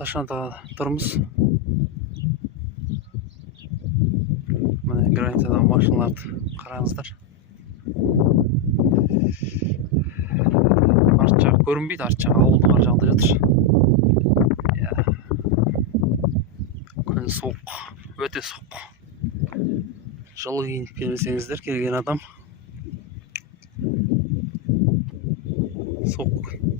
Ташкентте тұрмыз. Міне границадағы машиналарды қараңыздар. Арт жақ көрінбейді, арт жақ ауылдың ар жағында жатыр. Күн суық, өте суық. Жылы киініп келмесеңіздер, келген адам суық.